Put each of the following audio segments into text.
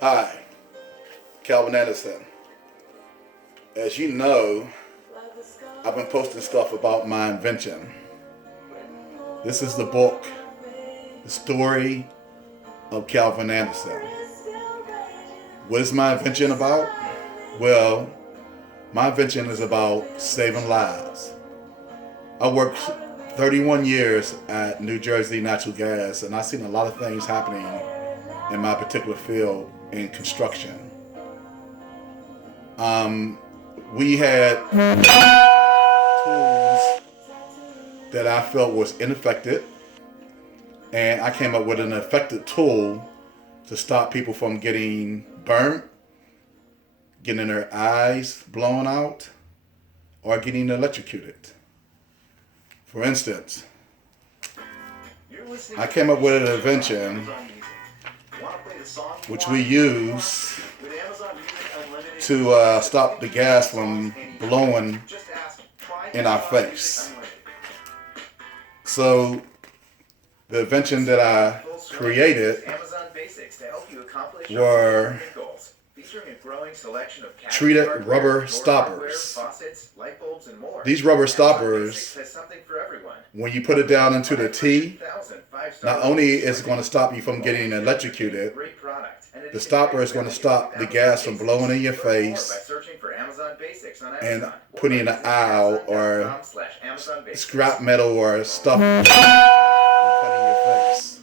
Hi, Calvin Anderson. As you know, I've been posting stuff about my invention. This is the book, The Story of Calvin Anderson. What is my invention about? Well, my invention is about saving lives. I worked 31 years at New Jersey Natural Gas, and I've seen a lot of things happening in my particular field in construction. We had tools that I felt was ineffective, and I came up with an effective tool to stop people from getting burnt, getting their eyes blown out, or getting electrocuted. For instance, I came up with an invention which we use to stop the gas from blowing in our face. So the invention that I created were treated rubber stoppers. These rubber stoppers, when you put it down into the T, not only is it going to stop you from getting electrocuted, the stopper is going to stop the gas from blowing in your face and putting an eye out or scrap metal or stuff cutting your face.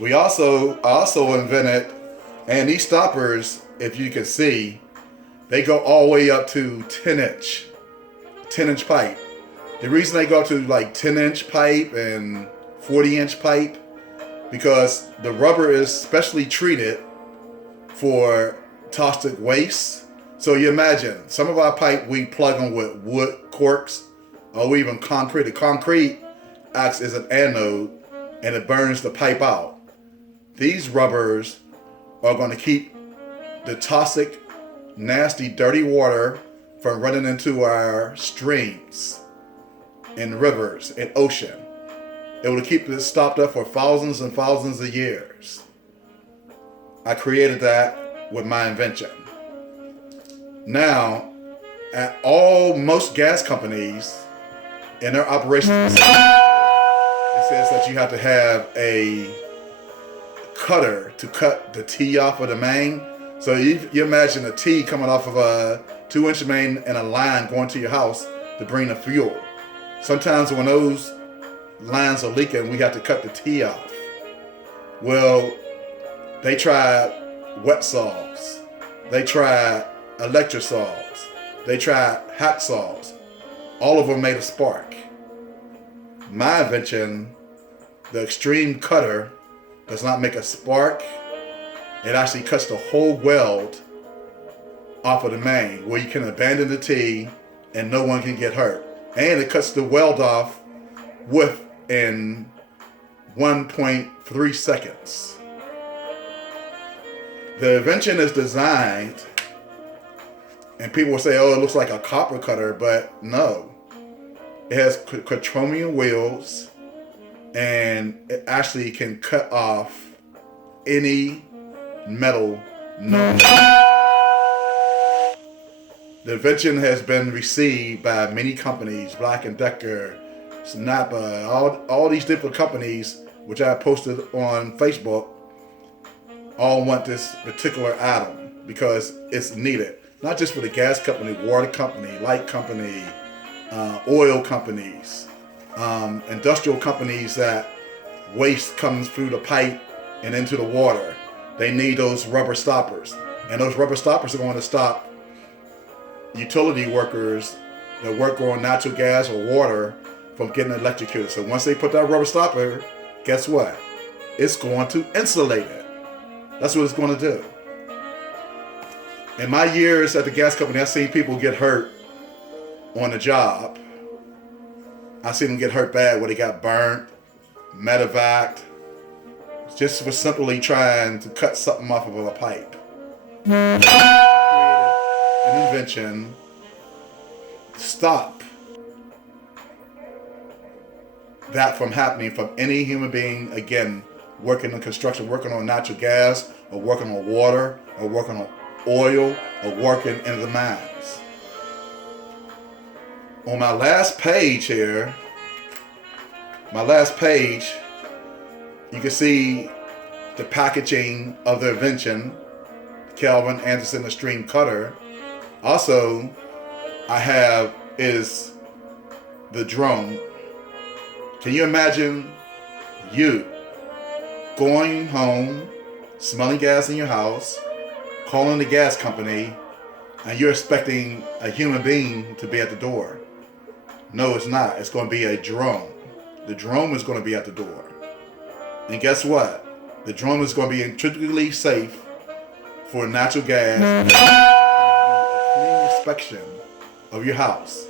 I also invented, and these stoppers, if you can see, they go all the way up to 10-inch pipe. The reason they go to like 10-inch pipe and 40-inch pipe, because the rubber is specially treated for toxic waste. So you imagine, some of our pipe, we plug them with wood corks or even concrete. The concrete acts as an anode and it burns the pipe out. These rubbers are going to keep the toxic, nasty, dirty water from running into our streams and rivers and ocean. It will keep this stopped up for thousands and thousands of years. I created that with my invention. Now, at most gas companies in their operations, it says that you have to have a cutter to cut the T off of the main. So you imagine a T coming off of a 2-inch main and a line going to your house to bring the fuel. Sometimes when those lines are leaking, we have to cut the T off. Well, they tried wet saws, they tried electric saws, they tried hacksaws. All of them made a spark. My invention, the extreme cutter, does not make a spark. It actually cuts the whole weld off of the main, where you can abandon the T and no one can get hurt. And it cuts the weld off within 1.3 seconds. The invention is designed, and people will say, oh, it looks like a copper cutter, but no. It has chromium wheels, and it actually can cut off any metal known. The invention has been received by many companies, Black & Decker, Snapper, all these different companies, which I posted on Facebook, all want this particular item because it's needed. Not just for the gas company, water company, light company, oil companies, industrial companies that waste comes through the pipe and into the water. They need those rubber stoppers. And those rubber stoppers are going to stop utility workers that work on natural gas or water from getting electrocuted. So once they put that rubber stopper, guess what? It's going to insulate it. That's what it's going to do. In my years at the gas company, I've seen people get hurt on the job. I've seen them get hurt bad where they got burnt, medevaced, just for simply trying to cut something off of a pipe. I created an invention to stop that from happening from any human being again working in construction, working on natural gas, or working on water, or working on oil, or working in the mines. On my last page here, you can see the packaging of the invention, Calvin Anderson Extreme Cutter. Also, I have is the drone. Can you imagine you going home, smelling gas in your house, calling the gas company, and you're expecting a human being to be at the door? No, it's not. It's going to be a drone. The drone is going to be at the door. And guess what? The drone is going to be intrinsically safe for natural gas. A clean inspection of your house.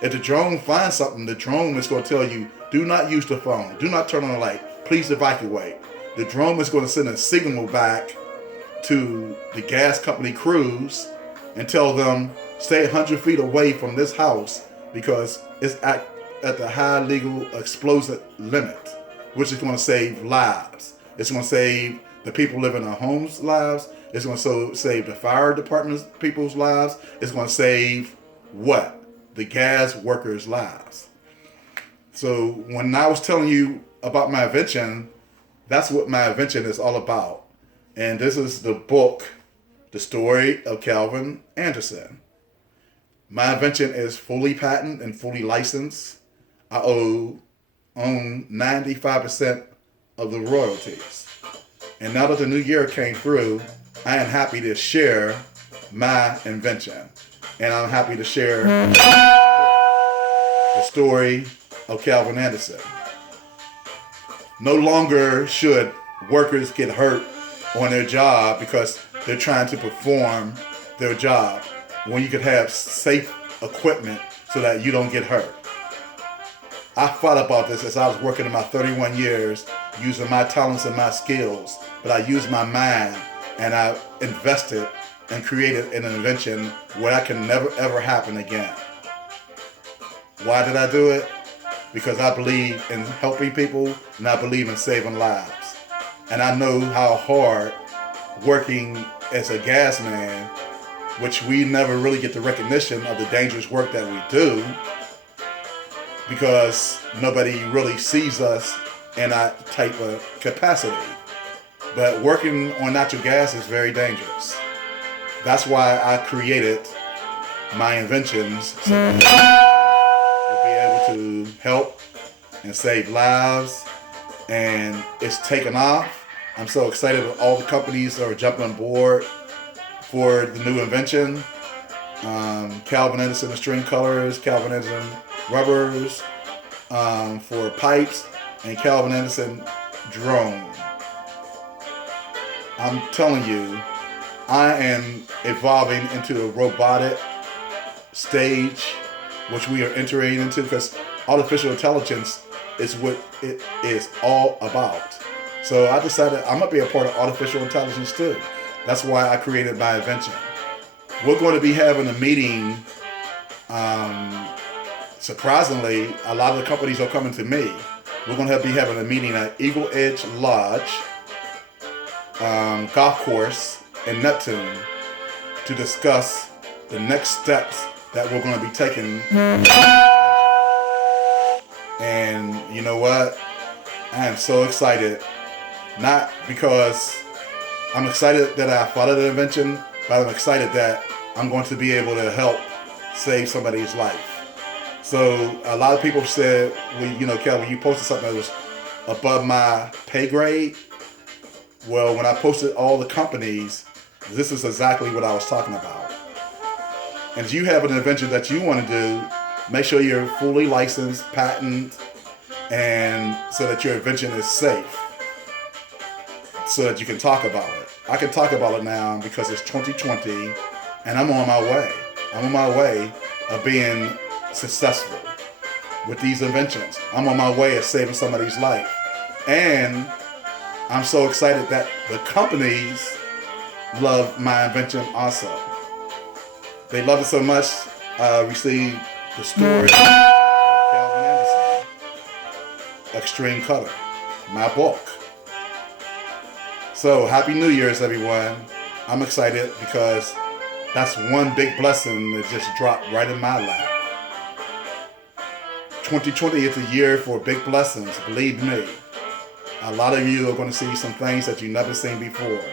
If the drone finds something, the drone is going to tell you, do not use the phone. Do not turn on the light. Please evacuate. The drone is going to send a signal back to the gas company crews and tell them, stay 100 feet away from this house because it's at the high legal explosive limit, which is going to save lives. It's going to save the people living in their homes' lives. It's going to save the fire department's people's lives. It's going to save what? The gas workers' lives. So when I was telling you about my invention, that's what my invention is all about. And this is the book, The Story of Calvin Anderson. My invention is fully patented and fully licensed. I own 95% of the royalties. And now that the new year came through, I am happy to share my invention. And I'm happy to share the story of Calvin Anderson. No longer should workers get hurt on their job because they're trying to perform their job when you could have safe equipment so that you don't get hurt. I thought about this as I was working in my 31 years using my talents and my skills, but I used my mind and I invested and created an invention where that can never ever happen again. Why did I do it? Because I believe in helping people and I believe in saving lives. And I know how hard working as a gas man, which we never really get the recognition of the dangerous work that we do because nobody really sees us in that type of capacity. But working on natural gas is very dangerous. That's why I created my inventions so that we'll be able to help and save lives. And it's taken off. I'm so excited with all the companies that are jumping on board for the new invention. Calvin Anderson Extreme Colors, Calvin Anderson Rubbers for pipes, and Calvin Anderson Drone. I'm telling you, I am evolving into a robotic stage, which we are entering into because artificial intelligence is what it is all about. So I decided I'm going to be a part of artificial intelligence too. That's why I created my invention. We're going to be having a meeting. Surprisingly, a lot of the companies are coming to me. We're going to be having a meeting at Eagle Edge Lodge golf course in Neptune to discuss the next steps that we're going to be taking. And you know what? I am so excited. Not because I'm excited that I thought of the invention, but I'm excited that I'm going to be able to help save somebody's life. So a lot of people said, well, you know, Calvin, you posted something that was above my pay grade. Well, when I posted all the companies, this is exactly what I was talking about. And if you have an invention that you want to do, make sure you're fully licensed, patent, and so that your invention is safe, so that you can talk about it. I can talk about it now because it's 2020, and I'm on my way. I'm on my way of being successful with these inventions. I'm on my way of saving somebody's life. And I'm so excited that the companies love my invention also. They love it so much, received the story of Calvin Anderson, Extreme Color, my book. So happy New Year's, everyone. I'm excited because that's one big blessing that just dropped right in my lap. 2020 is a year for big blessings, believe me. A lot of you are going to see some things that you've never seen before.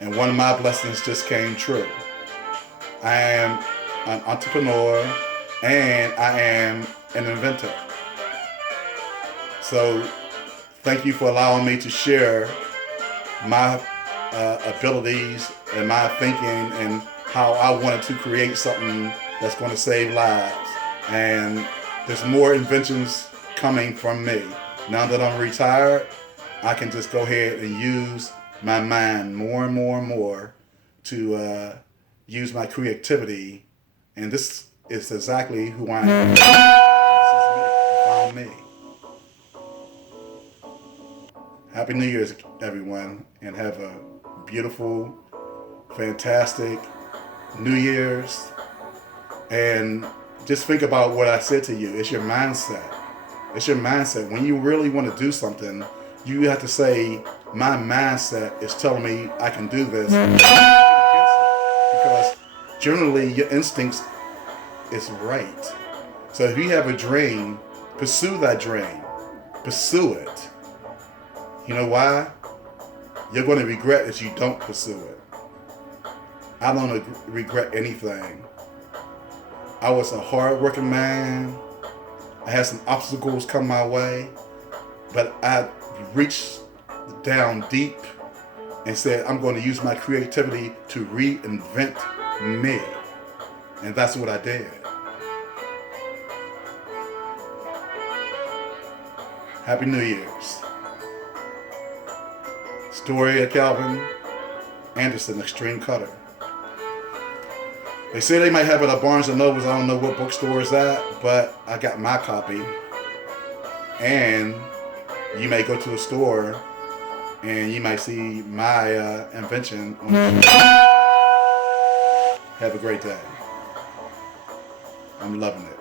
And one of my blessings just came true. I am an entrepreneur and I am an inventor. So thank you for allowing me to share my abilities and my thinking and how I wanted to create something that's going to save lives. And there's more inventions coming from me. Now that I'm retired, I can just go ahead and use my mind more and more and more to use my creativity. And this is exactly who I am. This is me. I found me. Happy New Year's, everyone, and have a beautiful, fantastic New Year's. And just think about what I said to you. It's your mindset. It's your mindset. When you really want to do something, you have to say, my mindset is telling me I can do this. Because generally your instincts is right. So if you have a dream, pursue that dream. Pursue it. You know why? You're going to regret if you don't pursue it. I don't regret anything. I was a hard-working man. I had some obstacles come my way, but I reached down deep and said, I'm going to use my creativity to reinvent me. And that's what I did. Happy New Year's. Story of Calvin Anderson, Extreme Cutter. They say they might have it at Barnes & Nobles. I don't know what bookstore is that, but I got my copy. And you may go to a store and you might see my invention on the shelf. Have a great day. I'm loving it.